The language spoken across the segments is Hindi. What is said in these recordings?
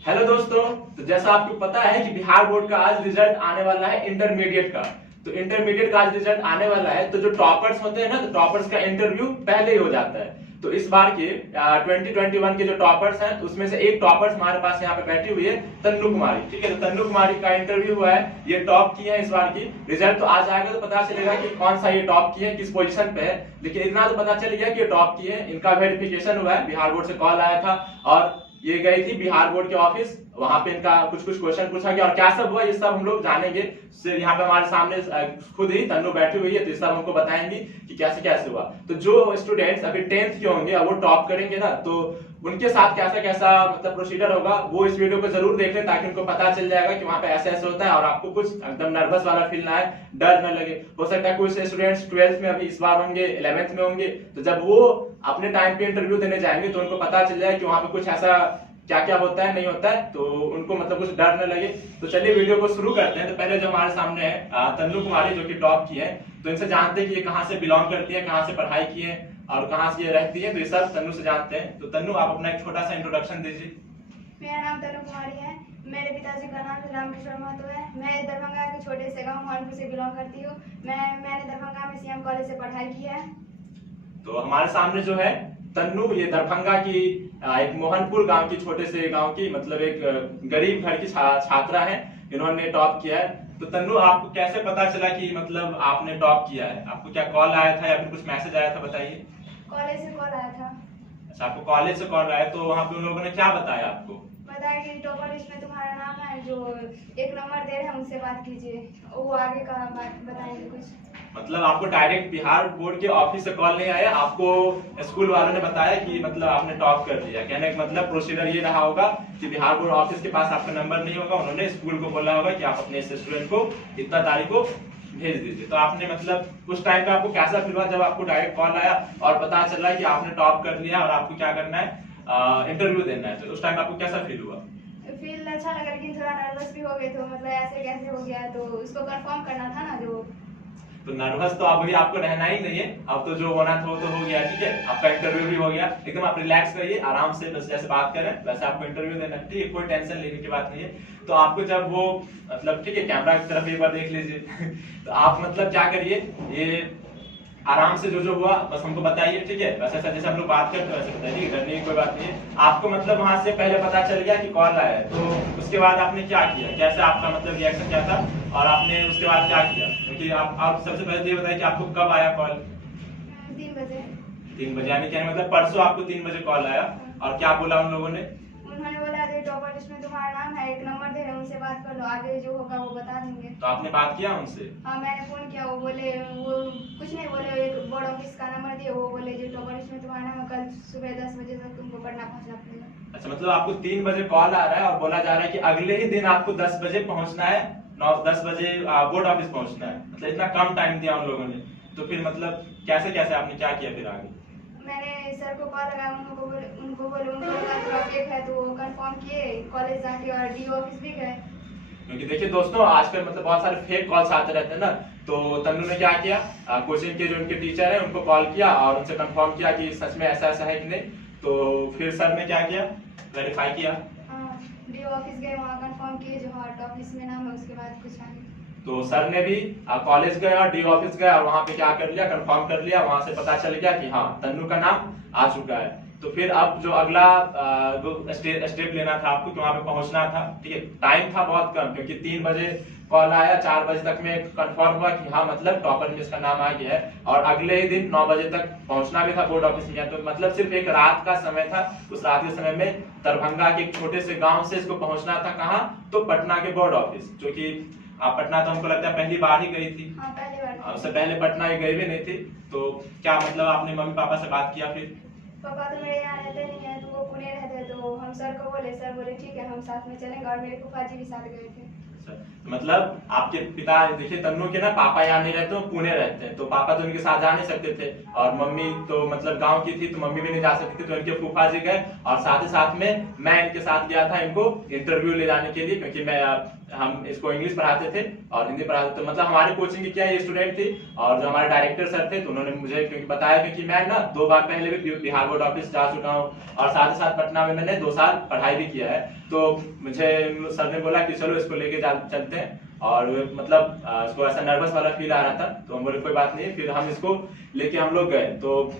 हेलो दोस्तों। तो जैसा आपको पता है कि बिहार बोर्ड का आज रिजल्ट आने वाला है इंटरमीडिएट का। तो इंटरमीडिएट का आज रिजल्ट आने वाला है, तो जो टॉपर्स होते हैं ना, तो टॉपर्स का इंटरव्यू पहले ही हो जाता है। तो इस बार के 2021 के जो टॉपर्स हैं, उसमें से एक टॉपर्स हमारे पास यहाँ पे बैठी हुई है, तन्नू कुमारी। ठीक है, तो तन्नू कुमारी का इंटरव्यू हुआ है, ये टॉप की है इस बार की। रिजल्ट तो आज आएगा तो पता चलेगा कि कौन सा ये टॉप की है, किस पोजीशन पे है। लेकिन इतना तो पता चल गया कि ये टॉप की है। इनका वेरिफिकेशन हुआ है, बिहार बोर्ड से कॉल आया था और ये गई थी बिहार बोर्ड के ऑफिस। वहां पे इनका कुछ क्वेश्चन पूछा गया और क्या सब हुआ ये सब हम लोग जानेंगे। यहाँ पे हमारे सामने खुद ही तन्नू बैठी हुई है, तो ये सब हमको बताएंगी कि कैसे कैसे हुआ। तो जो स्टूडेंट्स अभी 10th के होंगे और वो टॉप करेंगे ना, तो उनके साथ कैसा कैसा मतलब प्रोसीजर होगा, वो इस वीडियो को जरूर देख लें, ताकि उनको पता चल जाएगा कि वहां पे ऐसे ऐसे होता है और आपको कुछ एकदम नर्वस वाला फील ना आए, डर न लगे। हो सकता है कुछ स्टूडेंट्स 12th में अभी इस बार होंगे, 11th में होंगे, तो जब वो अपने टाइम पे इंटरव्यू देने जाएंगे तो उनको पता चल जाए कि वहां पे कुछ ऐसा क्या क्या होता है, नहीं होता है, तो उनको मतलब कुछ डर न लगे। तो चलिए वीडियो को शुरू करते हैं। तो पहले जो हमारे सामने है तन्नू कुमारी, जो कि टॉप की है, तो इनसे जानते हैं कि ये कहाँ से बिलोंग करती है, कहाँ से पढ़ाई की है और कहाँ से ये रहती है। तो ये सब तन्नू से जानते हैं। तो तन्नू, आप अपना एक छोटा सा इंट्रोडक्शन दीजिए। मेरा नाम तनु कुमारी है। मेरे पिताजी का नाम रामकिशोर महतो है। मैं दरभंगा के छोटे से गांव मोहनपुर से बिलोंग करती हूँ। मैंने दरभंगा में सीएम कॉलेज से पढ़ाई की है। तो हमारे सामने जो है तन्नू, ये दरभंगा की एक मोहनपुर गांव की, छोटे से गांव की, मतलब एक गरीब घर की छात्रा है। इन्होंने टॉप किया है। तो तन्नू, आपको कैसे पता चला कि मतलब आपने टॉप किया है? आपको क्या कॉल आया था या फिर कुछ मैसेज आया था, बताइए। कॉलेज से कॉल आया था। अच्छा, आपको कॉलेज से कॉल आया, तो वहां पे उन लोगों ने क्या बताया आपको? बताया कि टॉपर लिस्ट में तुम्हारा नाम है, जो एक नंबर दे रहे हैं उनसे बात कीजिए, वो आगे का बात बताएंगे कुछ। मतलब आपको डायरेक्ट बिहार बोर्ड के ऑफिस से कॉल नहीं आया, आपको स्कूल वालों ने बताया कि मतलब आपने टॉप कर लिया। कहने का मतलब प्रोसीजर ये रहा होगा कि बिहार बोर्ड ऑफिस के पास आपका नंबर नहीं होगा, उन्होंने स्कूल को बोला होगा कि आप अपने स्टूडेंट को इतना तारीख को भेज दीजिए। तो आपने मतलब उस टाइम पे आपको कैसा फील हुआ जब आपको डायरेक्ट कॉल आया और पता चला कि आपने टॉप कर लिया और आपको क्या करना है, इंटरव्यू देना है? तो उस टाइम आपको कैसा फील हुआ? फील अच्छा लगा, लेकिन थोड़ा नर्वस भी हो गए। तो मतलब ऐसे कैसे हो गया, तो उसको कंफर्म करना था ना जो। तो नर्वस तो अभी आपको रहना ही नहीं है। अब तो जो होना था वो तो हो गया। ठीक है, आपका इंटरव्यू भी हो गया। एकदम आप रिलैक्स रहिए, आराम से, बस जैसे बात करें वैसे आपको इंटरव्यू देना है। ठीक है, कोई टेंशन लेने की बात नहीं है। तो आपको जब वो मतलब, ठीक है, कैमरा की तरफ एक बार देख लीजिए तो आप मतलब क्या करिए, ये आराम से जो जो हुआ बस हमको बताइए। ठीक है, वैसे ऐसा जैसे हम लोग बात करते हैं वैसे बताइए, ठीक है, डरने की कोई बात नहीं है। आपको मतलब वहां से पहले पता चल गया कि कॉल आया है, तो उसके बाद आपने क्या किया, कैसे आपका मतलब रिएक्शन क्या था और आपने उसके बाद क्या किया? क्योंकि आप सबसे पहले ये बताइए कि आपको कब आया कॉल? 3 बजे। 3 बजे, यानी क्या मतलब परसों आपको 3 बजे कॉल आया। और क्या बोला उन लोगों ने? उन्होंने बोला जो टॉपर लिस्ट में तुम्हारा नाम है, एक नंबर दे रहे हैं, उनसे बात कर लो, आगे जो होगा वो बता देंगे। तो आपने बात किया उनसे? हाँ, मैंने फोन किया। वो बोले, वो कुछ नहीं बोले, एक बोर्ड ऑफिस का नंबर दिए। वो बोले जो टॉपर लिस्ट में तुम्हारा नाम है, कल सुबह 10 बजे तक तुमको पटना पहुंचना पड़ेगा। अच्छा, मतलब आपको 3 बजे कॉल आ रहा है और बोला जा रहा है कि अगले ही दिन आपको 10 बजे पहुंचना है, 9-10 बजे बोर्ड ऑफिस पहुंचना है। मतलब इतना कम टाइम दिया उन लोगों ने। तो फिर मतलब कैसे कैसे आपने क्या किया फिर आगे? मैंने सर को कॉल लगाया, उनको बोले उनको लगा थोड़ा फेक है, तो वो कंफर्म किए, कॉलेज जाके और डीओ ऑफिस भी गए। क्योंकि देखिए दोस्तों, आजकल मतलब बहुत सारे फेक कॉल्स आते रहते हैं ना। तो तन्नू ने क्या किया, कोचिंग के जो उनके टीचर है उनको कॉल किया और उनसे कंफर्म किया कि सच में ऐसा ऐसा है कि नहीं। तो फिर सर ने क्या किया, वेरीफाई किया। डीओ ऑफिस गए, वहाँ कंफर्म किए जो हाँ टॉप लिस्ट में नाम है, उसके बाद कुछ आगे। तो सर ने भी कॉलेज गए और डी ऑफिस गए और वहां पे क्या कर लिया, कंफर्म कर लिया। वहां से पता चल गया कि हाँ, तन्नू का नाम आ चुका है। तो फिर अब जो अगला स्टेप लेना था आपको कि वहां पे पहुंचना था। ठीक है, टाइम था बहुत कम, क्योंकि 3 बजे कॉल आया, 4 बजे तक में कंफर्म हुआ कि हाँ मतलब टॉपर में इसका नाम आ गया है, और अगले ही दिन 9 बजे तक पहुंचना भी था बोर्ड ऑफिस में। तो मतलब सिर्फ एक रात का समय था। उस रात के समय में दरभंगा के एक छोटे से गांव से इसको पहुंचना था कहाँ, तो पटना के बोर्ड ऑफिस। जो कि आप पटना तो हमको लगता है पहली बार ही गई थी। हाँ, पहली बार। उससे पहले पटना ही गई भी नहीं थी। तो क्या मतलब आपने मम्मी पापा से बात किया फिर? पापा तो मेरे यहाँ रहते नहीं है, तो वो पुणे रहते हैं। तो हम सर को बोले, सर बोले ठीक है हम साथ में चलेंगे, और मेरे फूफा जी भी साथ गए थे। अच्छा, मतलब आपके पिता, देखिए तन्नू के ना पापा यहाँ नहीं रहते, वो पुणे रहते हैं, तो पापा तो उनके साथ जा नहीं सकते थे, और मम्मी तो मतलब गांव की थी, तो मम्मी भी नहीं जा सकती थी, तो इनके फूफा जी गए, और साथ ही साथ में मैं इनके साथ गया था इनको इंटरव्यू ले जाने के लिए, क्योंकि मैं हम इसको इंग्लिश पढ़ाते थे और हिंदी पढ़ाते थे, मतलब हमारी कोचिंग की क्या ये स्टूडेंट थी, और जो हमारे डायरेक्टर सर थे, तो उन्होंने मुझे क्योंकि बताया, क्योंकि मैं ना 2 बार पहले भी बिहार बोर्ड ऑफिस जा चुका हूँ, और साथ ही साथ पटना में मैंने 2 साल पढ़ाई भी किया है, तो मुझे सर ने बोला कि चलो इसको लेके चलते हैं, और मतलब इसको ऐसा नर्वस वाला फील आ रहा था, तो हम बोले कोई बात नहीं, फिर हम इसको लेके हम लोग गए, तो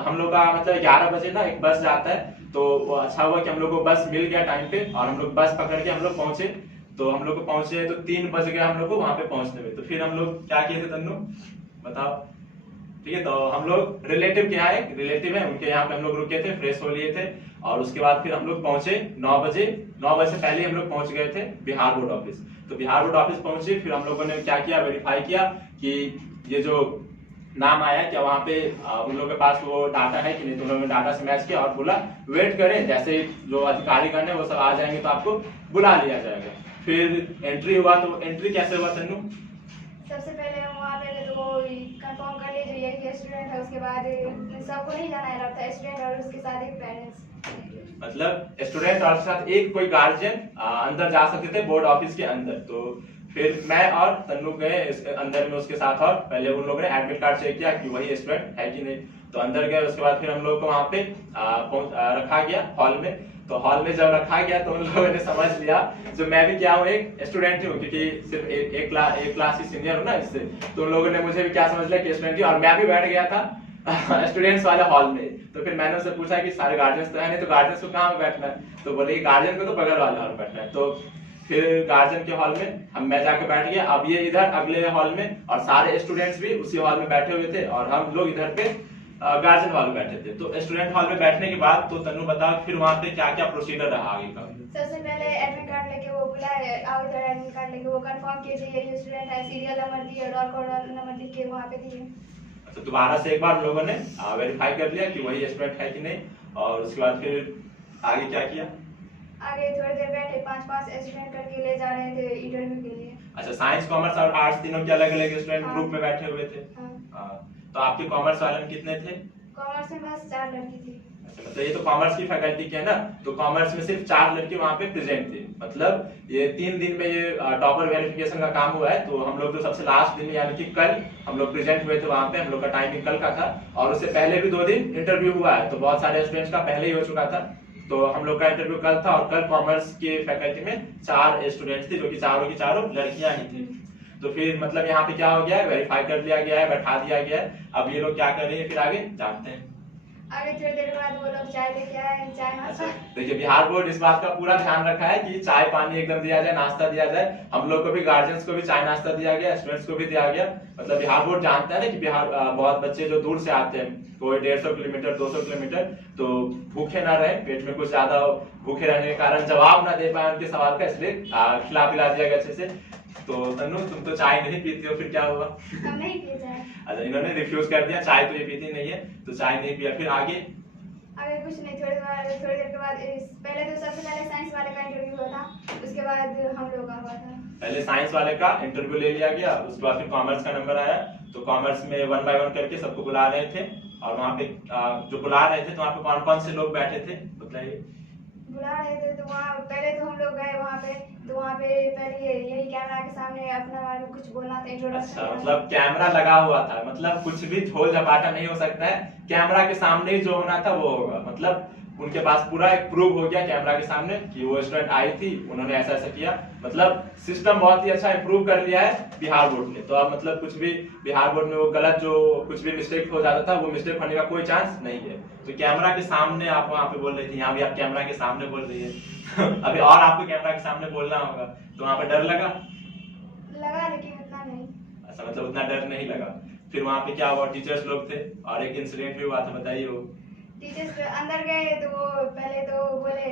हम लोग का मतलब 11 बजे ना एक बस जाता है, तो अच्छा हुआ कि हम लोग को बस मिल गया टाइम पे, और हम लोग बस पकड़ के हम लोग पहुंचे, तो हम लोग को पहुंचे तो 3 बज गया हम लोग को वहां पे पहुंचने में, तो फिर हम लोग क्या किए थे तन्नू बताओ। ठीक है, तो हम लोग रिलेटिव के यहाँ, एक रिलेटिव है उनके यहाँ पे हम लोग रुके थे, फ्रेश हो लिए थे, और उसके बाद फिर हम लोग पहुंचे 9 बजे, 9 बजे से पहले हम लोग पहुंच गए थे बिहार बोर्ड ऑफिस। तो बिहार बोर्ड ऑफिस पहुंचे, फिर हम लोगों ने क्या किया, वेरीफाई किया कि ये जो नाम आया क्या वहाँ पे उन लोगों के पास वो डाटा है कि नहीं, तो उन्होंने डाटा से मैच किया और बोला वेट करें, जैसे जो अधिकारीगण है वो सब आ जाएंगे तो आपको बुला लिया जाएगा। फिर एंट्री हुआ, तो एंट्री कैसे हुआ तन्नू? सबसे पहले हम वहाँ पे तो वो कंफर्म कर लीजिए यही स्टूडेंट है, उसके बाद सबको नहीं जाना है, था स्टूडेंट और उसके साथ एक पेरेंट्स, मतलब स्टूडेंट और साथ एक कोई गार्जियन अंदर जा सकते थे बोर्ड ऑफिस के अंदर। तो फिर मैं और तन्नू गए अंदर में उसके साथ, और पहले उन लोगों ने एडमिट कार्ड चेक किया कि वही स्टूडेंट है कि नहीं, तो अंदर गए। उसके बाद फिर हम लोग को वहाँ पे रखा गया हॉल में। तो हॉल में जब रखा गया तो उन लोगों ने समझ लिया, जो मैं भी क्या हूँ एक स्टूडेंट हूँ, क्योंकि सिर्फ एक क्लास ही सीनियर हूँ ना इससे, तो उन लोगों ने मुझे भी क्या समझ लिया कि स्टूडेंट ही, और मैं भी बैठ गया था स्टूडेंट्स वाले हॉल में। तो फिर मैंने उससे पूछा कि सारे गार्जियंस तो है नहीं, तो गार्जियंस को कहाँ बैठना है, तो बोले गार्जियन को तो बगल वाले हॉल में बैठना है। तो फिर गार्जियन के हॉल में मैं जाके बैठ गया, अब ये इधर अगले हॉल में, और सारे स्टूडेंट्स भी उसी हॉल में बैठे हुए थे, और हम लोग इधर पे गार्जियन हॉल में बैठे थे। तो स्टूडेंट हॉल में बैठने के बाद तो तन्नू बता फिर वहाँ पे क्या क्या प्रोसीजर रहा आगे का? सबसे पहले एडमिट कार्ड लेके वो बुलाए, आओ इधर एडमिट कार्ड लेके वो कंफर्म कीजिए ये स्टूडेंट है, सीरियल नंबर दिए, डॉट कोड नंबर लिख के वहाँ पे दिए। अच्छा, दोबारा से एक बार हम लोगों ने वेरीफाई कर लिया कि वही स्टूडेंट है कि नहीं, और उसके बाद फिर आगे क्या किया? आगे थोड़ी देर बैठे, 5-5 स्टूडेंट करके ले जा रहे थे इंटरव्यू के लिए। अच्छा, साइंस कॉमर्स और आर्ट्स तीनों के अलग अलग स्टूडेंट हाँ। ग्रुप में बैठे हुए थे। हाँ। तो आपके कॉमर्स वाले में कितने थे? कॉमर्स में बस 4 लड़की थी। अच्छा, मतलब ये तो कॉमर्स की फैकल्टी के है ना, तो कॉमर्स में सिर्फ 4 लड़के वहाँ पे प्रेजेंट थे। मतलब ये 3 दिन में ये टॉपर वेरिफिकेशन का काम हुआ है, तो हम लोग तो सबसे लास्ट दिन यानी कि कल हम लोग प्रेजेंट हुए थे वहाँ पे। हम लोग का टाइमिंग कल का था, और उससे पहले भी 2 दिन इंटरव्यू हुआ है, तो बहुत सारे स्टूडेंट्स का पहले ही हो चुका था। तो हम लोग का इंटरव्यू कल था, और कल कॉमर्स के फैकल्टी में 4 स्टूडेंट्स थे, जो कि चारों की चारों लड़कियां ही थी। तो फिर मतलब यहाँ पे क्या हो गया है, वेरीफाई कर लिया गया है, बैठा दिया गया है। अब ये लोग क्या कर रहे हैं फिर आगे जानते हैं। आगे थोड़ी देर बाद वो लोग चाय लेके आए, चाय नाश्ता। देखिए, बिहार बोर्ड इस बात का पूरा ध्यान रखा है कि चाय पानी एकदम दिया जाए, नाश्ता दिया जाए। हम लोग को भी, गार्जियंस को भी चाय नाश्ता दिया गया, स्टूडेंट्स को भी दिया गया। मतलब बिहार बोर्ड जानता है ना कि बिहार बहुत बच्चे जो दूर से आते हैं, कोई 150 किलोमीटर 200 किलोमीटर, तो भूखे ना रहे, पेट में कुछ ज्यादा भूखे रहने के कारण जवाब ना दे पाए उनके सवाल का, इसलिए खिला पिला दिया गया अच्छे से। तो तन्नू, तुम तो चाय नहीं पीती हो, फिर क्या हुआ? हम नहीं पिए चाय। अच्छा, इन्होंने रिफ्यूज कर दिया, चाय तो ये पीती नहीं है, तो चाय नहीं पिया। फिर आगे कुछ नहीं, थोड़ी देर के बाद पहले तो सबसे पहले साइंस वाले का इंटरव्यू हुआ था, उसके बाद हम लोग का हुआ था। पहले साइंस वाले का इंटरव्यू ले लिया गया, उसके बाद फिर कॉमर्स का नंबर आया, तो कॉमर्स में 1 बाय 1 करके सबको बुला रहे थे। और वहाँ पे जो बुला रहे थे, तो वहाँ पे कौन कौन से लोग बैठे थे बताइए? बुला रहे थे तो वहाँ पहले तो हम लोग गए वहाँ पे, तो वहाँ पे पहले यही कैमरा के सामने अपना बारे में कुछ बोलना था, इंट्रोडक्शन। अच्छा, मतलब कैमरा लगा हुआ था, मतलब कुछ भी झोल झपाटा नहीं हो सकता है, कैमरा के सामने ही जो होना था वो होगा। मतलब उनके पास पूरा एक प्रूफ हो गया कैमरा के सामने कि वो स्टूडेंट आई थी, उन्होंने ऐसा ऐसा किया। मतलब सिस्टम बहुत ही अच्छा इम्प्रूव कर लिया है बिहार बोर्ड ने। तो अब मतलब कुछ भी बिहार बोर्ड में वो गलत जो कुछ भी मिस्टेक हो जाता था, वो मिस्टेक होने का कोई चांस नहीं है। तो कैमरा के सामने आप वहाँ पे बोल रही थी, यहाँ भी आप कैमरा के सामने बोल रही है अभी और आपको कैमरा के सामने बोलना होगा, तो वहाँ पे डर लगा? लेकिन उतना नहीं। अच्छा, मतलब उतना डर नहीं लगा। फिर वहाँ पे क्या हुआ, टीचर्स लोग थे और एक इंसिडेंट भी हुआ था, बताइए वो। टीचर्स अंदर गए तो वो पहले तो बोले,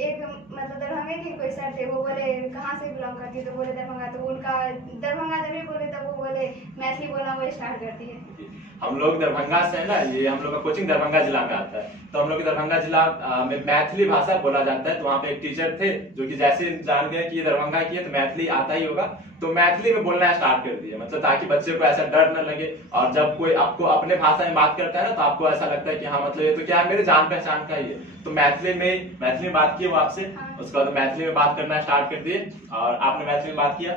एक मतलब दरभंगा के कोई सर थे, वो बोले कहाँ से बिलोंग करती है, तो बोले दरभंगा। तो उनका दरभंगा जब भी बोले तब वो बोले मैथिली बोलना वो स्टार्ट करती है। हम लोग दरभंगा से है ना, ये हम लोग का कोचिंग दरभंगा जिला में आता है, तो हम लोग के दरभंगा जिला में मैथिली भाषा बोला जाता है। तो वहाँ पे एक टीचर थे जो कि जैसे जान गए कि ये दरभंगा की है तो मैथिली आता ही होगा, तो मैथिली में बोलना स्टार्ट कर दिया, मतलब ताकि बच्चे को ऐसा डर न लगे। और जब कोई आपको अपने भाषा में बात करता है ना, तो आपको ऐसा लगता है कि हाँ मतलब ये तो क्या है, मेरे जान पहचान का ही है। तो मैथिली में बात की वो आपसे, उसके बाद मैथिली में बात करना स्टार्ट कर दिए और आपने मैथिली में बात किया।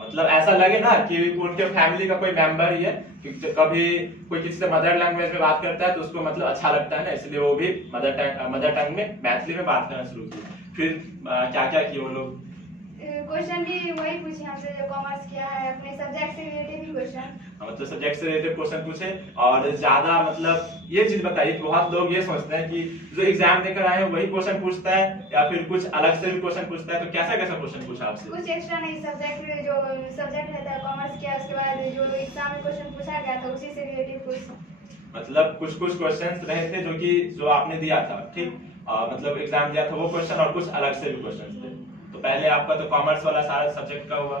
मतलब ऐसा लगे ना कि उनके फैमिली का कोई मेंबर ही है, क्योंकि कभी कोई किसी से मदर लैंग्वेज में बात करता है तो उसको मतलब अच्छा लगता है ना, इसलिए वो भी मदर टंग में मैथिली में बात करना शुरू की। फिर क्या क्या किए वो लोग? क्वेश्चन भी वही पूछे हमसे जो कॉमर्स किया है, अपने सब्जेक्ट से रिलेटेड ही क्वेश्चन। मतलब सब्जेक्ट से रिलेटेड क्वेश्चन पूछे। और ज्यादा मतलब ये चीज बताइए, बहुत लोग ये सोचते हैं कि जो एग्जाम देकर आए हैं वही क्वेश्चन पूछता है या फिर कुछ अलग से भी क्वेश्चन पूछता है, तो कैसा कैसा क्वेश्चन पूछा आपसे? कुछ एक्स्ट्रा नहीं, सब्जेक्ट में जो सब्जेक्ट रहता है कॉमर्स किया, उसके बाद जो एग्जाम में क्वेश्चन पूछा गया था उसी से रिलेटेड कुछ। मतलब कुछ कुछ क्वेश्चंस रहे थे जो आपने दिया था, ठीक, मतलब एग्जाम दिया था वो क्वेश्चन, और कुछ अलग से भी क्वेश्चन थे। तो पहले आपका तो कॉमर्स वाला सारा सब्जेक्ट का हुआ,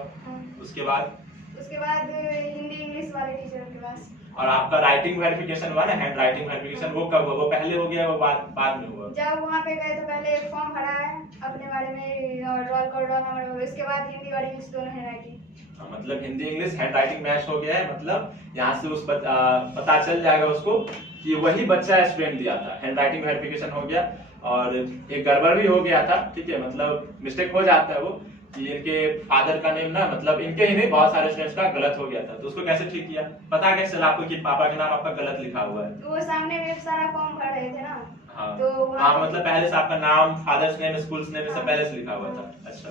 उसके बाद हिंदी इंग्लिश वाले टीचर के पास। और आपका राइटिंग वेरिफिकेशन हुआ ना, हैंड राइटिंग वेरिफिकेशन, वो कब हुआ? वो पहले हो गया वो बाद में हुआ? जब वहाँ पे गए तो पहले एक फॉर्म भरा है अपने बारे में और रोल कोड रोल नंबर, उसके बाद हिंदी और इंग्लिश दोनों है राइटिंग। मतलब Hindi English hand writing match हो गया है, मतलब यहाँ से उस पता चल जाएगा उसको कि वही बच्चा स्टूडेंट दिया था। हैंड राइटिंग वेरिफिकेशन हो गया और एक गड़बड़ भी हो गया था, ठीक है, मतलब मिस्टेक हो जाता है वो कि इनके फादर का नेम ना, मतलब इनके ही नहीं बहुत सारे स्टूडेंट्स का गलत हो गया था। तो उसको कैसे ठीक किया, पता कैसे चला आपको कि पापा के नाम आपका गलत लिखा हुआ है? तो वो सामने में सारा फॉर्म भर रहे थे ना। हाँ, तो हाँ, मतलब पहले से आपका नाम, फादर्स नेम, स्कूल्स नेम सब पहले से लिखा हुआ था। अच्छा,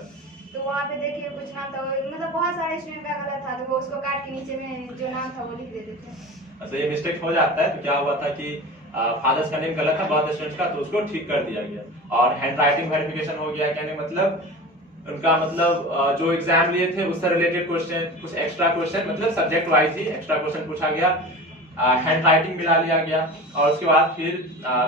तो वहाँ पे देखिए कुछ नाम था, मतलब बहुत सारे स्टूडेंट का गलत था, तो वो उसको काट के नीचे में जो नाम था वो लिख देते थे। अच्छा, ये मिस्टेक हो जाता है। तो क्या हुआ था कि फादर्स का नेम गलत था बहुत स्टूडेंट्स का, तो उसको ठीक कर दिया गया। और हैंड राइटिंग वेरिफिकेशन हो गया, कहने मतलब उनका मतलब जो एग्जाम लिए थे उससे रिलेटेड क्वेश्चन, कुछ एक्स्ट्रा क्वेश्चन, मतलब सब्जेक्ट वाइज ही एक्स्ट्रा क्वेश्चन पूछा गया, हैंड राइटिंग मिला लिया गया। और उसके बाद फिर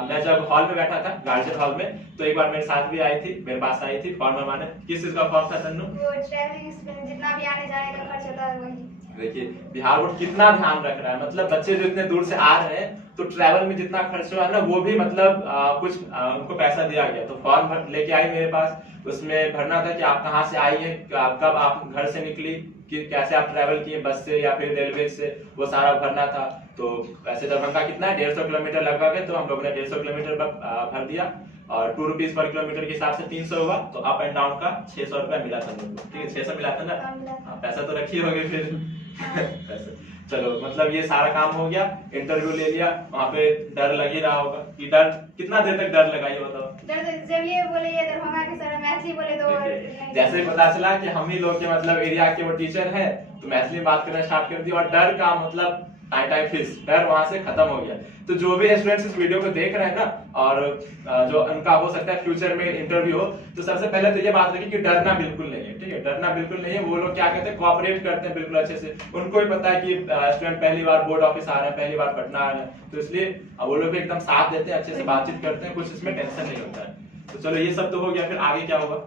मैं जब हॉल में बैठा था, गार्जियन हॉल में, तो एक बार मेरे साथ भी आई थी, मेरे पास आई थी फॉर्म बनवाने। किस चीज का फॉर्म था तन्नू? वो ट्रैवलिंग एक्सपेंस, जितना भी आने जाने का खर्च होता है वही। देखिए बिहार बोर्ड कितना ध्यान रख रहा है, मतलब बच्चे जो इतने दूर से आ रहे हैं तो ट्रैवल में जितना खर्च हुआ है ना, वो भी मतलब कुछ उनको पैसा दिया गया। तो फॉर्म लेके आई मेरे पास, उसमें भरना था कि आप कहाँ से आई है, कब आप घर से निकली, कि कैसे आप ट्रैवल किए, बस से या फिर रेलवे से, वो सारा भरना था। तो वैसे दरभंगा कितना है, 150 किलोमीटर लगभग है, तो हम लोग ने 150 किलोमीटर भर दिया और 2 रुपीज पर किलोमीटर के हिसाब से 300 हुआ। तो अप एंड डाउन का 600 रुपया मिला था हम लोग को, ठीक है, 600 मिला था ना। पैसा तो रखी होगी फिर पैसा। चलो, मतलब ये सारा काम हो गया, इंटरव्यू ले लिया, वहाँ पे डर लग ही रहा होगा कि डर कितना देर तक डर लगा, ये बताओ? जब ये बोले ये दरभंगा के सर मैथिली बोले तो जैसे ही पता चला कि हम ही लोग के मतलब एरिया के वो टीचर है, तो मैथिली में बात करना स्टार्ट कर दिया और डर का मतलब टाइम फिश, डर वहां से खत्म हो गया। तो जो भी स्टूडेंट्स इस वीडियो को देख रहे हैं ना, और जो उनका हो सकता है फ्यूचर में इंटरव्यू हो, तो सबसे पहले तो ये बात रखिए कि डरना बिल्कुल नहीं है, ठीक है, डरना बिल्कुल नहीं है। वो लोग क्या कहते हैं, कोऑपरेट करते हैं बिल्कुल अच्छे से। उनको भी पता है कि स्टूडेंट पहली बार बोर्ड ऑफिस आ रहे हैं, पहली बार पटना आ रहे हैं, तो इसलिए वो लोग एकदम साथ देते हैं, अच्छे से बातचीत करते हैं, कुछ इसमें टेंशन नहीं होता है। तो चलो, ये सब तो हो गया, फिर आगे क्या होगा?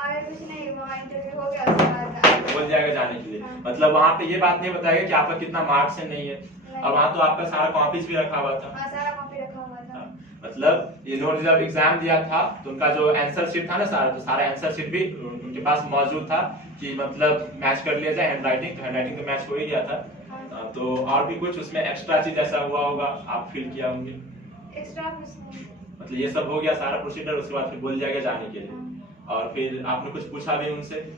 आगे कुछ नहीं, वहाँ इंटरव्यू हो गया, उसके बाद बोल जाएगा जाने के लिए। मतलब वहाँ पे ये बात नहीं बताएगा कि आपका कितना मार्क्स है, नहीं है। और वहाँ तो आपका सारा कॉपीज भी रखा हुआ था। सारा कॉपी रखा हुआ था। मतलब इन्होंने जब एग्जाम दिया था तो उनका जो आंसर शीट था ना सारा, तो सारा आंसर शीट भी उनके पास मौजूद था कि मतलब मैच कर लिया जाए हैंड राइटिंग, तो हैंड राइटिंग तो मैच हो ही गया था। तो और भी कुछ उसमें एक्स्ट्रा चीज ऐसा हुआ होगा, आप फील किया होंगे? एक्स्ट्रा कुछ नहीं, मतलब ये सब हो गया सारा प्रोसीजर, उसके बाद फिर बोल जाएगा जाने के लिए। और फिर आपने कुछ पूछा भी उनसे?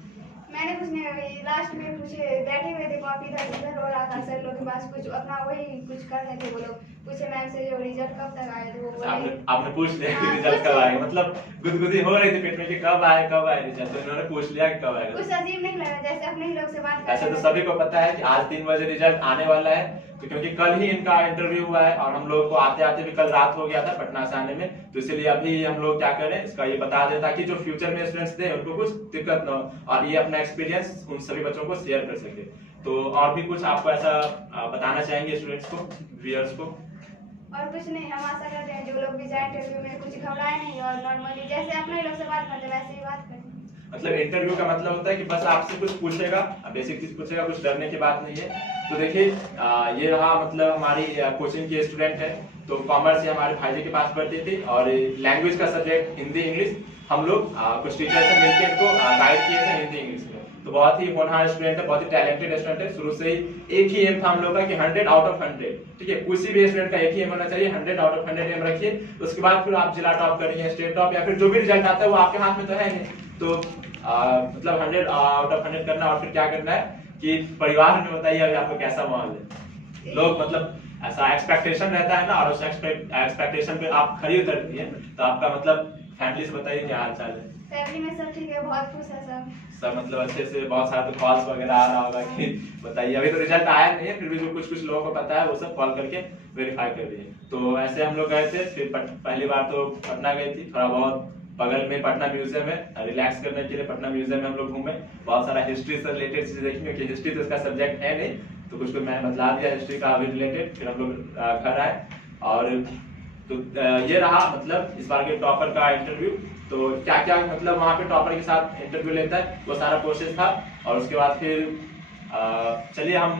मैंने कुछ नहीं, अभी लास्ट में पूछे, बैठे हुए थे, कॉपी इधर हो रहा था, सर लोग के पास कुछ अपना वही कुछ कर रहे थे। वो लोग पूछे मैम से जो रिजल्ट कब तक आए, तो वो बोले आपने पूछ लिया कि रिजल्ट कब आएगा? मतलब गुदगुदी हो रही थी पेट में कि कब आए रिजल्ट, तो इन्होंने पूछ लिया कि कब आएगा। कुछ अजीब नहीं लगा, जैसे अपने ही लोग से बात ऐसे तो सभी को पता है कि आज 3 बजे रिजल्ट आने वाला है, तो क्योंकि कल ही इनका इंटरव्यू हुआ है और हम लोग को आते आते भी कल रात हो गया था पटना से आने में, तो इसलिए अभी हम लोग क्या करें, इसका ये बता दें ताकि जो फ्यूचर में स्टूडेंट्स थे उनको कुछ दिक्कत ना हो और ये अपना एक्सपीरियंस उन सभी बच्चों को शेयर कर सके। तो और भी कुछ आपको ऐसा बताना चाहेंगे स्टूडेंट्स को, व्यूअर्स को? और कुछ नहीं, हम आशा करते हैं जो लोग भी जाए इंटरव्यू में कुछ घबराए नहीं और नॉर्मली जैसे अपने लोग से बात करते हैं वैसे ही बात करें। मतलब इंटरव्यू का मतलब होता है कि बस आपसे कुछ पूछेगा, बेसिक चीज पूछेगा, कुछ डरने की बात नहीं है। तो देखिए ये रहा मतलब हमारी कोचिंग की स्टूडेंट है, तो कॉमर्स ये हमारे भाई जी के पास पढ़ती थी और लैंग्वेज का सब्जेक्ट हिंदी इंग्लिश हम लोग कुछ टीचर से मिलकर इनको गाइड किए थे हिंदी इंग्लिश में। तो बहुत ही होनहार स्टूडेंट है, बहुत ही टैलेंटेड स्टूडेंट है। शुरू से ही एक ही एम था हम लोग का कि 100 आउट ऑफ 100, ठीक है। किसी भी स्टूडेंट का एक ही एम होना चाहिए, 100 आउट ऑफ 100 एम रखिए। उसके बाद फिर आप जिला टॉप करेंगे, स्टेट टॉप, या फिर जो भी रिजल्ट आता है वो आपके हाथ में तो है नहीं। तो मतलब 100 आउट ऑफ 100 करना और फिर क्या करना है कि परिवार में बताइए अभी आपको कैसा माहौल है। लोग मतलब ऐसा एक्सपेक्टेशन रहता है ना, और उस एक्सपेक्टेशन पे आप खरी उतरती है। तो आपका मतलब फैमिली से बताइए क्या हाल चाल है? फैमिली में सब ठीक है, बहुत खुश है सब मतलब अच्छे से। बहुत सारे तो कॉल्स वगैरह आ रहा होगा कि बताइए, अभी तो रिजल्ट आया नहीं है, फिर भी जो कुछ लोगों को पता है वो सब कॉल करके वेरीफाई कर रही है। तो ऐसे हम लोग गए थे, फिर पहली बार तो पटना गई थी, थोड़ा बहुत बगल में पटना म्यूजियम है, रिलैक्स करने के लिए पटना म्यूजियम में हम लोग घूमे। बहुत सारा हिस्ट्री से रिलेटेड चीजें देखी, क्योंकि हिस्ट्री तो इसका सब्जेक्ट है नहीं, तो कुछ मैंने बतला दिया हिस्ट्री का अभी रिलेटेड। फिर हम लोग घर आए और तो ये रहा मतलब इस बार के टॉपर का इंटरव्यू। तो क्या क्या मतलब वहाँ पे टॉपर के साथ इंटरव्यू लेता है वो सारा प्रोसेस था। और उसके बाद फिर चलिए हम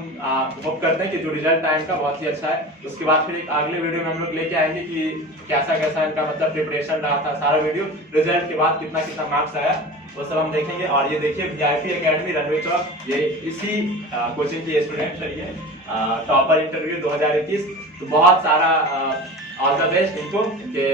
होप करते हैं कि जो रिजल्ट आया इनका बहुत ही अच्छा है। उसके बाद फिर एक अगले वीडियो में हम लोग लेके आएंगे कि कैसा कैसा इनका मतलब प्रिपरेशन रहा था, सारा वीडियो रिजल्ट के बाद कितना कितना मार्क्स आया वो सब हम देखेंगे। और ये देखिए VIP एकेडमी रनवे चौक, ये इसी कोचिंग की स्टूडेंट है, ये टॉपर इंटरव्यू 2021। तो बहुत सारा ऑल द बेस्ट इनको इनके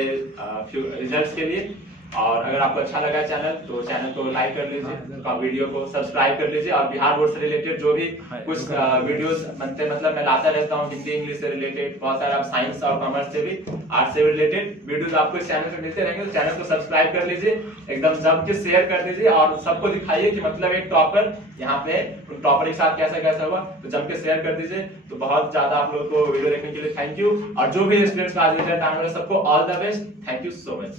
रिजल्ट्स के लिए। और अगर आपको अच्छा लगा चैनल तो चैनल को लाइक कर लीजिए, वीडियो को सब्सक्राइब कर लीजिए। और बिहार बोर्ड से रिलेटेड जो भी कुछ वीडियोस बनते मतलब मैं लाता रहता हूँ, हिंदी इंग्लिश से रिलेटेड, बहुत सारा साइंस और कॉमर्स से भी, आर्ट्स से भी रिलेटेड वीडियोस आपको इस चैनल पे मिलते रहेंगे। तो चैनल को सब्सक्राइब कर लीजिए, एकदम जम के शेयर कर दीजिए और सबको दिखाइए कि मतलब एक टॉपर यहाँ पे टॉपर के साथ कैसा कैसा हुआ। तो जम के शेयर कर दीजिए। तो बहुत ज्यादा आप लोगों को वीडियो देखने के लिए थैंक यू। और जो भी स्टूडेंट्स का आज रिजल्ट आने वाला सबको all the best, thank you so much.